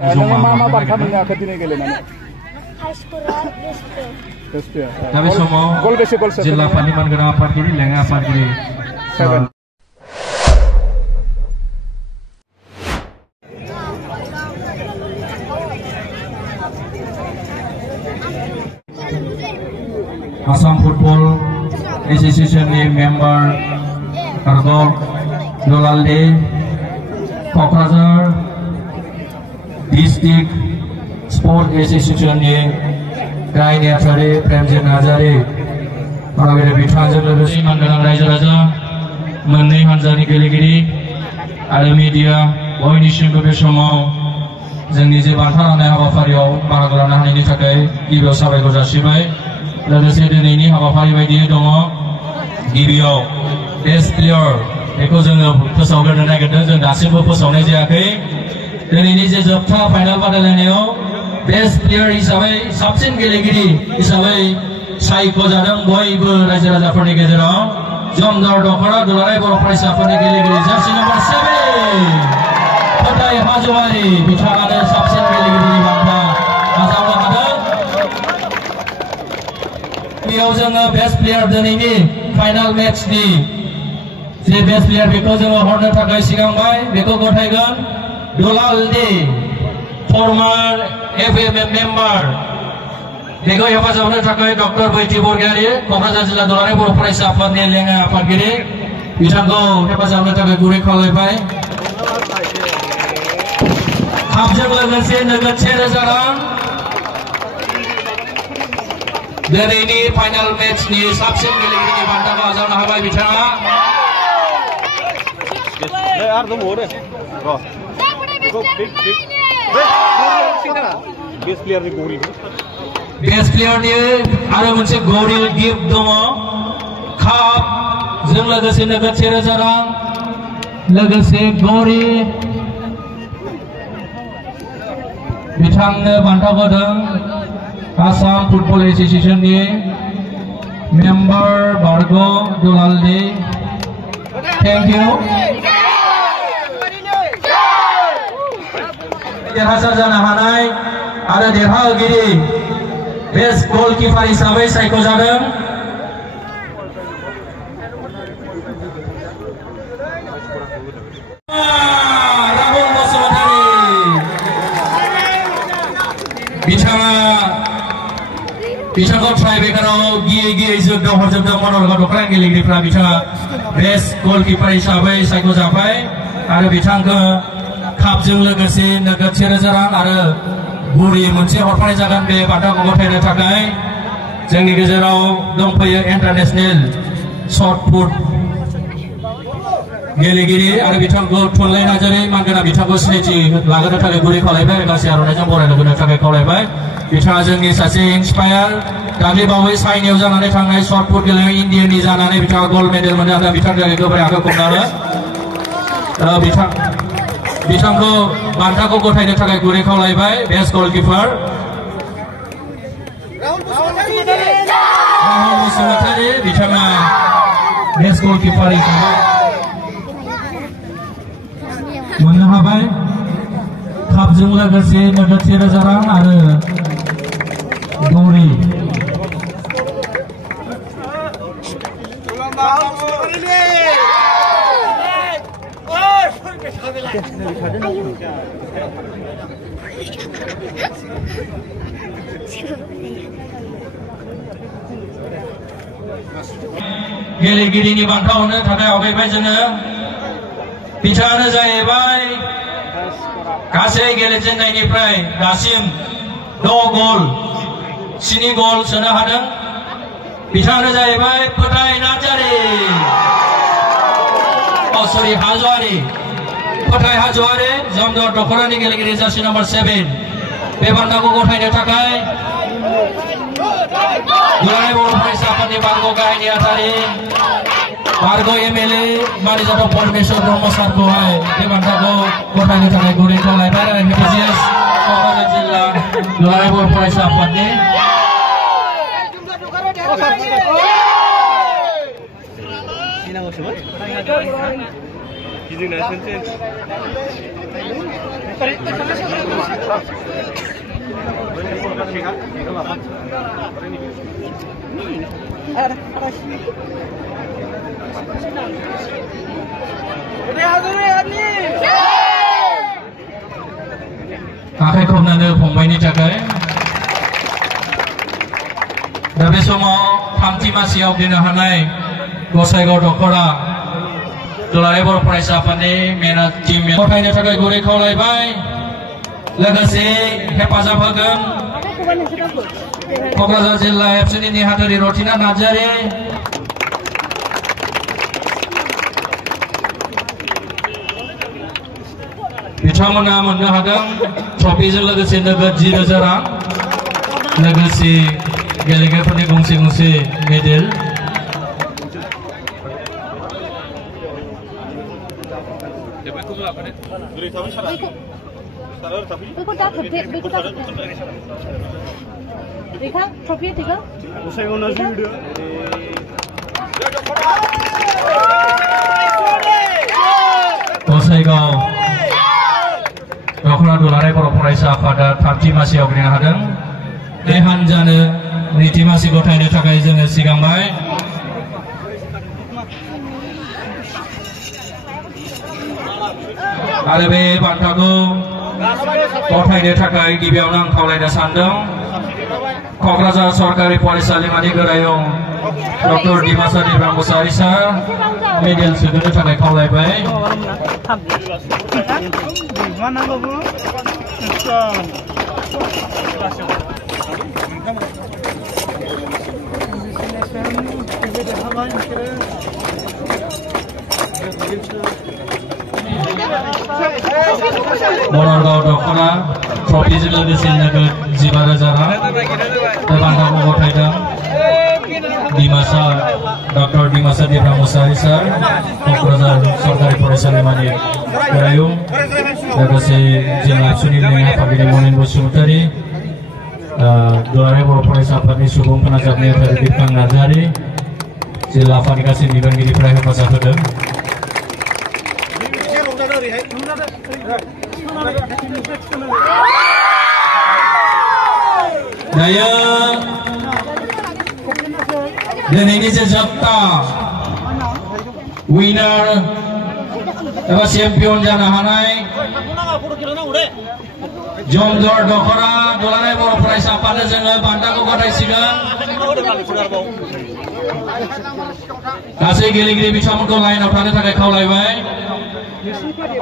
मा बान्था मोननो हाखो दिनै गेलेनानै? दा बे समाव जिल्ला आफादनि मानगोनां आफादगिरि लेङाइ आफादगिरि Assam Football Association ni member Argo Dolalde Kokazar District Sport Association ni Gaini Achare Premjan Hazare Paragere Bithanjan Logosi Mangalang Raja Raja Menni Hanjani Geligiri Ada media Boynishin Gobe Somau जोंनि जे बान्था राननाय हाबाफारियाव बाहागो लानो हानायनि थाखाय गिबियाव साबायखर जासिबाय लोगोसे दिनैनि हाबाफारि बायदियै दङ गिबियाव बेस्ट प्लेयार बेखौ जोङो फोसावग्रोनो नागिरदों जों दासिमबो फोसावनाय जायाखै दिनैनि जे जोबथा फाइनाल बादायलायनायाव बेस्ट प्लेयार हिसाबै साबसिन गेलेगिरि हिसाबै सायख'जादों बयबो रायजो राजाफोरनि गेजेराव जमदर दख'रा दुलाराय बर' फरायसाफोरनि गेलेगिरि जार्सि नम्बर 7 Kotai Hajuwari बिथाङानो साबसिन गेलेगिरिनि बान्था आजावनो हादों बेयाव जोङो बेस्ट प्लेयार दिनैनि फाइनाल मेचनि जे बेस्ट प्लेयार बेखौ जोङो हरनो थाखाय सिगांबाय बेखौ गथायगोन दुलालदे फर्मार एफएमएम मेम्बार बेखौ हेफाजाब होनो थाखाय डक्टर बैथि बरगयारी क'क्राझार जिल्ला दुलाराय बर' फरायसा आफादनि लेङाइ आफादगिरि बिथांखौ हेफाजाब होनो थाखाय गुरै खावलायबाय खाबजों लोगोसे नोगोद 10,000 रां दिनैनि फाइनाल मेचनि साबसिन गेलेगिरिनि बान्थाखौ आजावनो हाबाय बिथाङा बेस्ट प्लेयारनि आरो मोनसे गौरी गिफ्ट दङ खाबजों लोगोसे नोगोद 10,000 रां लोगोसे गौरी बिथांनो बान्था होदों आसाम फुटबल एसोसिएशननि मेम्बार बारग' दुलालदे थेंक इउ देरहासार जानो हानाय आरो देरहागिरि बेस्ट गलकिपार हिसाबै सायख'जादों बिथांखौ ट्राइब्रेकाराव गियै जोगदाव हरजोबदों मनरगा दख'रा गेलेगिरिफ्रा बिथाङा बेस्ट गलकिपार हिसाबै सायख'जाबाय आरो बिथांखौ कापजों लोगोसे नोगोद 10,000 रां आरो गुरि मोनसे हरफानाय जागोन बे बान्थाखौ गथायनो थाखाय जोंनि गेजेराव दंफैयो इन्टारनेशनेल शर्ट पुट गेलेगिरि आरो बिथांखौ थुनलाइ नार्जारि मानगोनां बिथांखौ सिनायथि लाग्रोनो थाखाय गुरै खावलायबाय गांसे आर'नाइजों बरायनो होनो थाखाय खावलायबाय बिथाङा जोंनि सासे इन्सपायार दाख्लै बावै चाइनायाव जानानै थांनाय शर्ट पुट गेलेनायाव इन्डियानि जानानै बिथाङा गल्ड मेडेल मोननो हादों बिथांनि थाखाय गोब्राब आखाइ खबनानै बिथांखौ बान्थाखौ गथायनो थाखाय गुरै खावलायबाय बेस्ट गलकिपार राहुल बसुमतारी बिथाङा बेस्ट गलकिपार हिसाबै मोननो हाबाय कापजों लोगोसे नोगोद 10,000 रां आरो गौरी गेलेगिरिनि बान्था हरनो थाखाय आवगायबाय जोङो बिथाङानो जाहैबाय गासै गेलेजेननायनिफ्राय दासिम 6 गल 7 गल सोनो हादों बिथाङानो जाहैबाय फोथाय नार्जारि हाज'वारि फोथाय हाज'वारि जमदर दख'रानि गेलेगिरि जार्सि नम्बर 7 बे बान्थाखौ गथायनो थाखाय दुलाराय बर' फरायसा आफादनि बारग' गाहायनि आथारि बारग' एमएलए मानिजाथाव परमेश्वर ब्रह्म सारखौहाय बे बान्थाखौ गथायनो थाखाय गुरै खावलायबाय क'क्राझार जिल्ला दुलाराय बर' फरायसा आफादनि गिदिंना आखाइ खबनानै फंबायनि थाखाय दा बे समाव थामथि मासियाव दोननो हानाय गसाइगाव दख'रा दुलाराय बर' फरायसा आफादनि मेना टीम गथायनो थाखाय गुरै खावलायबाय लोगोसे हेफाजाब होगोन क'क्राझार जिल्ला एबसुनि नेहाथारि रथिना नार्जारि बिथांमोना मोननो हादों ट्रफिजों लोगोसे नगद 10,000 रां लोगोसे गेलेगिरिफोरनि गंसे गंसे मेडेल गसाइगाव दख'रा दुलाराय बर' फरायसा आफादा थामथि मासियाव गेलेनो हादों बे हानजानो नैथि मासि गथायनो थाखाय जोङो सिगांबाय आरो बे बान्थाखौ गथायनो थाखाय गिबियावनो आं खावलायनो सानदों क'क्राझार सरकारि फरायसालिमानि गोरायुं डक्टर डिमासा देब्रा मुसाहारि सार मेडेल सोनो थाखाय खावलायबाय बनरगाव दख'रा ट्रफिजों लोगोसे नगद 15,000 रां बे बान्थाखौ गथायदों डिमासा डक्टर डिमासा देब्रा मुसाहारि सार क'क्राझार सरकारि फरायसालिमानि गोरायुं लोगोसे जिल्ला एबसुनि लेङाइ आफादगिरि मनिन बसुमतारी दुलाराय बर' फरायसा आफादनि सुबुं फोनांजाब नेहाथारि बिरखां नार्जारि जिल्ला आफादनि गासै बिबानगिरिफोरा हेफाजाब होदों दायो दिनैनि जे जोबथा विनार एबा चेम्पियन जानो हानाय जमदर दख'रा दुलाराय बर' फरायसा आफादनो जोङो बान्थाखौ गथायसिगोन गासै गेलेगिरि बिथांमोनखौ लाइनआव थानो थाखाय खावलायबाय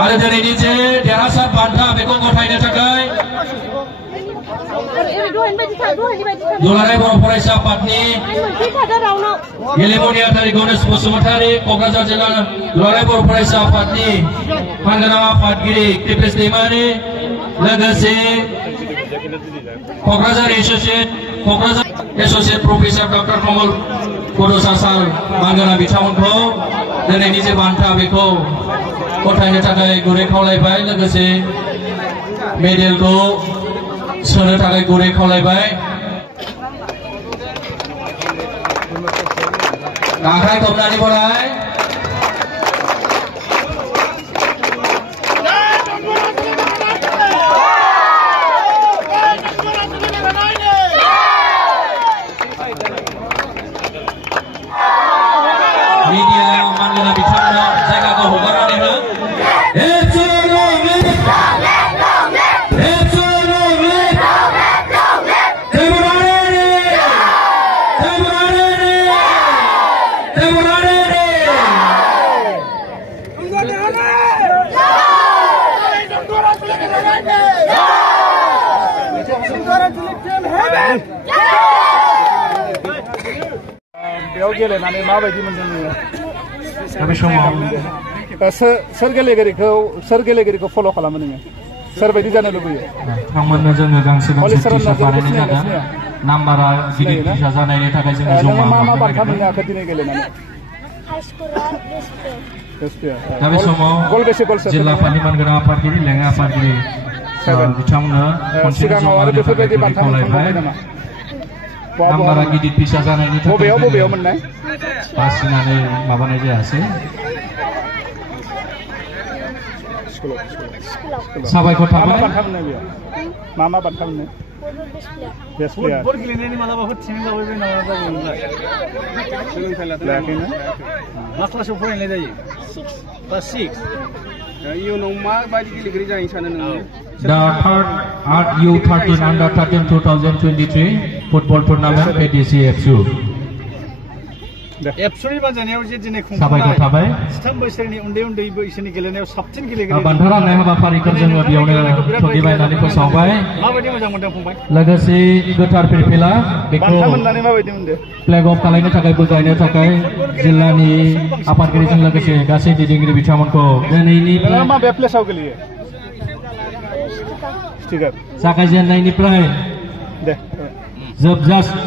आरो दिनैनि जे देरहासार बान्था बेखौ गथायनो थाखाय दुलाराय बर' फरायसा आफादनि गेलेमु नेहाथारि गणेश बसुमतारी क'क्राझार जिल्ला दुलाराय बर' फरायसा आफादनि हांगारा आफादगिरि कृपेश दैमारि लोगोसे क'क्राझार एस'सियेट प्रफेसर डक्टर कमल बड'सा सार हांगारा बिथांमोनखौ दिनैनि जे बान्था बेखौ गथायनो थाखाय गुरै खावलायबाय लोगोसे मेडेलखौ सोनो थाखाय गुरै खावलायबाय आखाइ खबनानै बराय media manggala bicara jaga kau hubungan ini. बेयाव गेलेनानै माबायदि मोनदों नोङो? बे समाव सोर गेलेगिरिखौ फल' खालामो नोङो? सोरबायदि जानो लुबैयो? बिथांमोननो जोङो गांसे टिसार्ट बानायनाय जादों नाम्बारा गिदिर फिसा जानायनि थाखाय जोङो जमा मा मा बान्था मोननो हाखो दिनै गेलेनानै? दा बे समाव जिल्ला आफादनि मानगोनां आफादगिरि लेङाइ आफादगिरि बिथांमोननो सिगाङाव आरो बेफोरबायदि बान्था मोनखांबाय नामा? नाम्बारा गिदिर फिसा जानायनि थाखाय बबेयाव मोननाय? बासिनानै माबानाय जायासै स्कुलाव साबायखर मा थाबाय बान्था मोननाय बेयाव मा बान्था मोननाय बेस्ट प्लेयार फुटबल गेलेनायनि मालाबाफोर ट्रेनिं लाबाय नामा जाबाय सोलोंथाइ लायाखैना मा क्लासाव फरायनाय जायो क्लास 6 इयुनाव माबायदि गेलेगिरि जाहैनो सानो नोङो The third U13 Under 13 2023 football tournament PDC FSU. एबसुनि बानजानायाव जे दिनै साबायखर थाबाय 13 बोसोरनि उन्दै बैसोनि गेलेनायाव साबसिन गेलेगिरि बान्था राननाय हाबाफारिखौ जोङो बेयावनो थुंगिबायनानै फोसावबाय माबायदि मोजां मोनदों फंबाय लोगोसे गोथार फिरफिला बेखौ बान्था मोननानै माबायदि मोनदों फ्लेग अफ खालामनो थाखाय बुजायनो थाखाय जिल्लानि आफादगिरिजों लोगोसे गासै दैदेनगिरि बिथांमोनखौ दिनैनि नोंहा माबे प्लेसाव गेलेयो स्टिकार जागायजेननायनिफ्राय दे जोबजासिम